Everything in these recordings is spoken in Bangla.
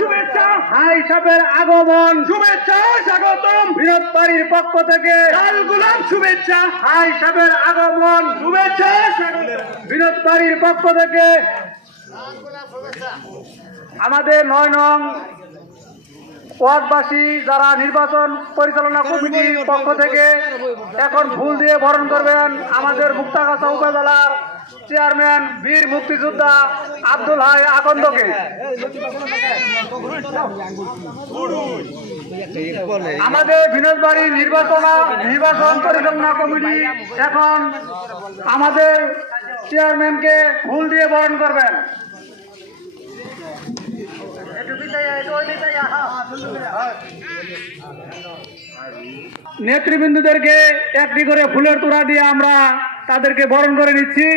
শুভেচ্ছা। হাই সাহেবের আগমন শুভেচ্ছা স্বাগতম। বিনোদ বাড়ির পক্ষ থেকে লাল গোলাপ শুভেচ্ছা। হাই সাহেবের আগমন শুভেচ্ছা স্বাগতম। বিনোদ বাড়ির পক্ষ থেকে আমাদের 9 নং ওয়ার্ডবাসী যারা নির্বাচন পরিচালনা কমিটির পক্ষ থেকে এখন ফুল দিয়ে বরণ করবেন আমাদের মুক্তাগাছা উপজেলার চেয়ারম্যান বীর মুক্তিযোদ্ধা আব্দুল হাই আকন্দকে। আমাদের বিনোদ বাড়ি নির্বাচন পরিচালনা কমিটি এখন আমাদের চেয়ারম্যানকে ফুল দিয়ে বরণ করবেন। নেতৃবৃন্দদেরকে একটি করে ফুলের তোড়া দিয়ে আমরা তাদেরকে বরণ করে নিচ্ছি।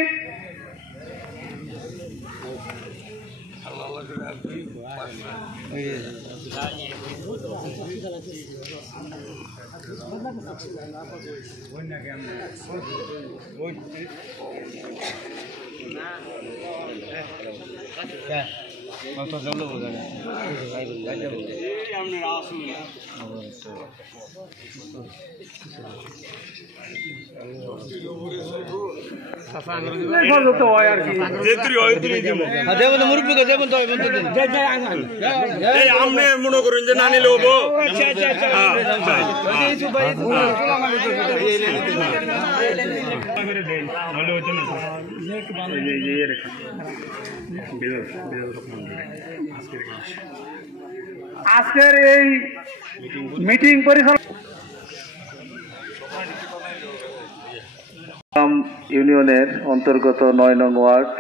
মনে করুন যে না নিলে হবো। আজকের এই মিটিং পরিচালনা ইউনিয়নের অন্তর্গত 9 নং ওয়ার্ড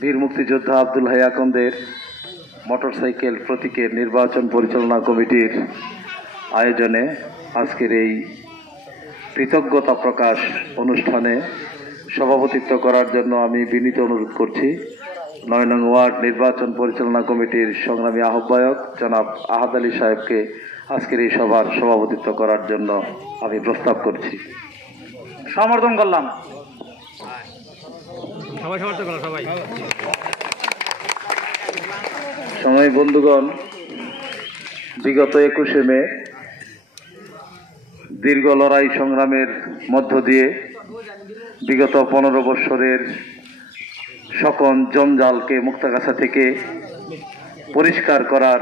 বীর মুক্তিযোদ্ধা আব্দুল হাই আকন্দের মোটরসাইকেল প্রতীকের নির্বাচন পরিচালনা কমিটির আয়োজনে আজকের এই কৃতজ্ঞতা প্রকাশ অনুষ্ঠানে সভাপতিত্ব করার জন্য আমি বিনীত অনুরোধ করছি 9 নং ওয়ার্ড নির্বাচন পরিচালনা কমিটির সংগ্রামী আহ্বায়ক জনাব আহাদ আলী সাহেবকে আজকের এই সভার সভাপতিত্ব করার জন্য আমি প্রস্তাব করছি। সমর্থন করলাম। সময় বন্ধুগণ, বিগত 21শে মে দীর্ঘ লড়াই সংগ্রামের মধ্য দিয়ে বিগত 15 বৎসরের সকল জঞ্জালকে মুক্তাগাছা থেকে পরিষ্কার করার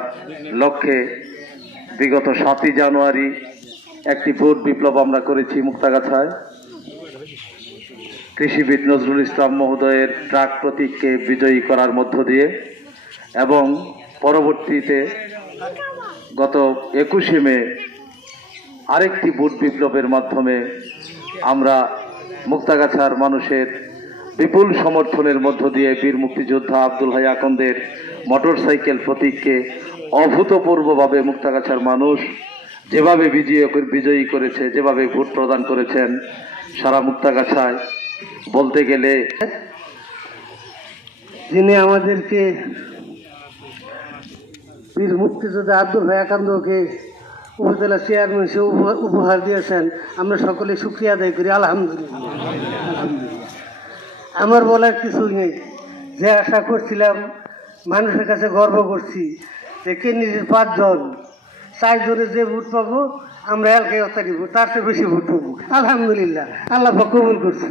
লক্ষ্যে বিগত 7ই জানুয়ারি একটি ভোট বিপ্লব আমরা করেছি মুক্তাগাছায়। কৃষিবিদ নজরুল ইসলাম মহোদয়ের ট্রাক প্রতীককে বিজয়ী করার মধ্য দিয়ে এবং পরবর্তীতে গত 21শে মে আরেকটি ভোট বিপ্লবের মাধ্যমে আমরা মুক্তাগাছার মানুষের বিপুল সমর্থনের মধ্য দিয়ে বীর মুক্তিযোদ্ধা আব্দুল হাই আকন্দের মোটরসাইকেল প্রতীককে অভূতপূর্বভাবে মুক্তাগাছার মানুষ যেভাবে বিজয়ী করেছে, যেভাবে ভোট প্রদান করেছেন সারা মুক্তাগাছায় বলতে গেলে যিনি আমাদেরকে বীর মুক্তিযোদ্ধা আব্দুল হাই আকন্দকে উপজেলা চেয়ারম্যান হিসেবে উপহার দিয়েছেন, আমরা সকলে শুকরিয়া আদায় করি। আলহামদুলিল্লাহ। আমার বলার কিছু নেই। যে আশা করছিলাম, মানুষের কাছে গর্ব করছি যে কেন্দ্রের 5 জন 4 জনে যে ভোট পাবো আমরা এলাকায় অত্যাধিক ভোট, তার চেয়ে বেশি ভোট পাবো। আলহামদুলিল্লাহ, আল্লাহ কবুল করছে।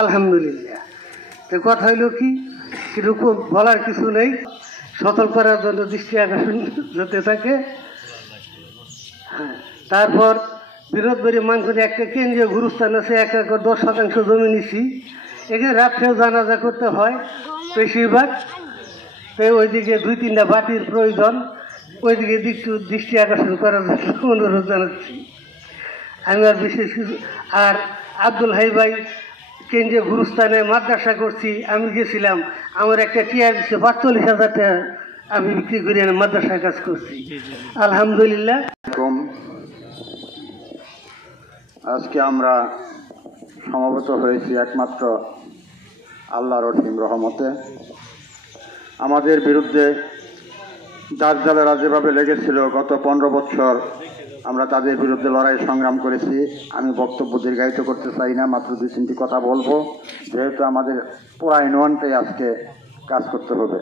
আলহামদুলিল্লাহ। তো কথা হইল কি, কিরকম বলার কিছু নেই। সতর্ক করার জন্য দৃষ্টি আকর্ষণ হতে থাকে। হ্যাঁ, তারপর বিনোদবাড়ি মানকরে একটা কেন্দ্রীয় গুরুস্থান আছে, 1 একর 10 শতাংশ জমি নিছি। এখানে রাত্রেও জানাজা করতে হয় বেশিরভাগ। তো ওইদিকে 2-3টা বাতির প্রয়োজন, ওইদিকে দৃষ্টি আকর্ষণ করার জন্য অনুরোধ জানাচ্ছি। আমি আর বিশেষ কিছু, আর আব্দুল হাই ভাই কেন্দ্রীয় গুরুস্থানে মাদ্রাসা করছি, আমি গেছিলাম, আমার একটা টিয়া দিচ্ছে 45,000 টাকা, আমি বিক্রি করে মাদ্রাসায় কাজ করছি। আলহামদুলিল্লাহ। আজকে আমরা সমবেত হয়েছি একমাত্র আল্লাহর অসীম রহমতে। আমাদের বিরুদ্ধে দাজ্জালেরা যেভাবে লেগেছিল গত 15 বছর, আমরা তাদের বিরুদ্ধে লড়াই সংগ্রাম করেছি। আমি বক্তব্য দীর্ঘায়িত করতে চাই না, মাত্র 2-3টি কথা বলবো, যেহেতু আমাদের পুরা ইউনিয়নটাই আজকে কাজ করতে হবে।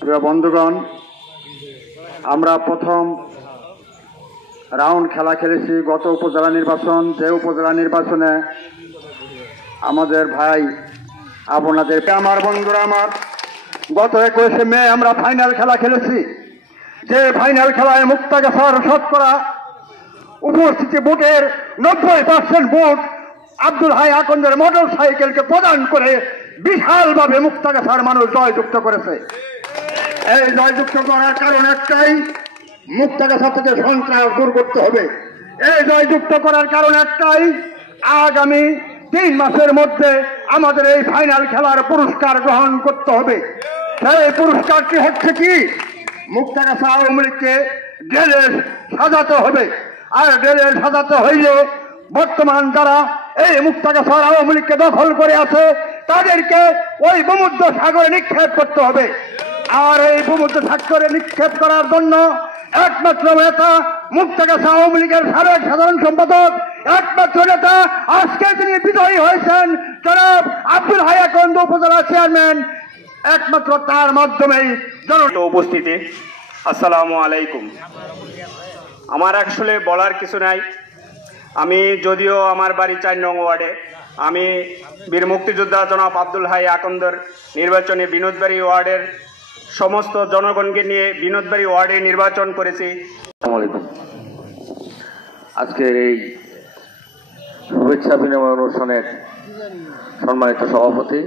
প্রিয় বন্ধুগণ, আমরা প্রথম রাউন্ড খেলা খেলেছি গত উপজেলা নির্বাচন। যে উপজেলা নির্বাচনে আমাদের ভাই আপনাদের আমার বন্ধুরা আমার গত 21শে মে আমরা ফাইনাল খেলা খেলেছি। যে ফাইনাল খেলায় মুক্তাগাছার শতকরা উপস্থিতি ভোটের 90% ভোট আব্দুল হাই আকন্দের মোটর সাইকেলকে প্রদান করে বিশালভাবে মুক্তাগাছার মানুষ জয়যুক্ত করেছে। এই জয়যুক্ত করার কারণ একটাই, মুক্তাগাছা থেকে সন্ত্রাস দূর করতে হবে। এই জয়যুক্ত করার কারণ একটাই, আগামী 3 মাসের মধ্যে আমাদের এই ফাইনাল খেলার পুরস্কার গ্রহণ করতে হবে। সেই পুরস্কারটি হচ্ছে কি, মুক্তাগাছা আওয়ামী লীগকে জেলে সাজাতে হবে। আর জেলে সাজাতে হইলে বর্তমান যারা এই মুক্তাগাছার আওয়ামী লীগকে দখল করে আছে তাদেরকে ওই ভূমধ্য সাগরে নিক্ষেপ করতে হবে। আর এই ভূমধ্য সাগরে নিক্ষেপ করার জন্য একমাত্র নেতা মুক্তাগাছা আওয়ামী লীগের সাবেক সাধারণ সম্পাদক, একমাত্র নেতা আজকে তিনি বিজয়ী হয়েছেন জনাব আব্দুল হাই আকন্দ উপজেলা চেয়ারম্যান, একমাত্র তার মাধ্যমেই উপস্থিতি। আসসালামু আলাইকুম। আমার আসলে বলার কিছু নাই। আমি যদিও আমার বাড়ি 4 নং ওয়ার্ডে, আমি বীর মুক্তিযোদ্ধা জনাব আব্দুল হাই আকন্দর নির্বাচনে বিনোদবাড়ি ওয়ার্ডের সমস্ত জনগণকে নিয়ে বিনোদবাড়ি ওয়ার্ডে নির্বাচন করেছি। আসসালামু আলাইকুম। আজকের এই শুভেচ্ছা বিনিময় অনুষ্ঠানের সম্মানিত সভাপতি,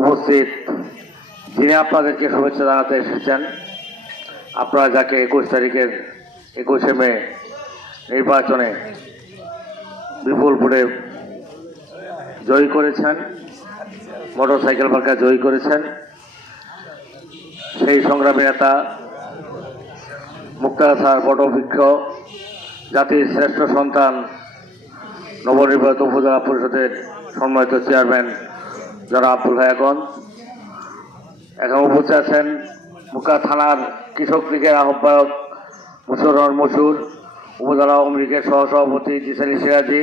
উপস্থিত যিনি আপনাদেরকে শুভেচ্ছা জানাতে এসেছেন, আপনারা যাকে 21শে মে নির্বাচনে বিপুল ভোটে জয়ী করেছেন, মোটর সাইকেল মার্কা জয়ী করেছেন, সেই সংগ্রামী নেতা মুক্তাগাছার বটবৃক্ষ জাতির শ্রেষ্ঠ সন্তান নবনির্বাচিত উপজেলা পরিষদের সম্মানিত চেয়ারম্যান যারা আব্দুল হাই আকন্দ, এখন উপস্থিত আছেন মুক্তা থানার কৃষক লীগের আহ্বায়ক মুসুর উপজেলা আওয়ামী লীগের সহসভাপতি জিসালি সিরাজি,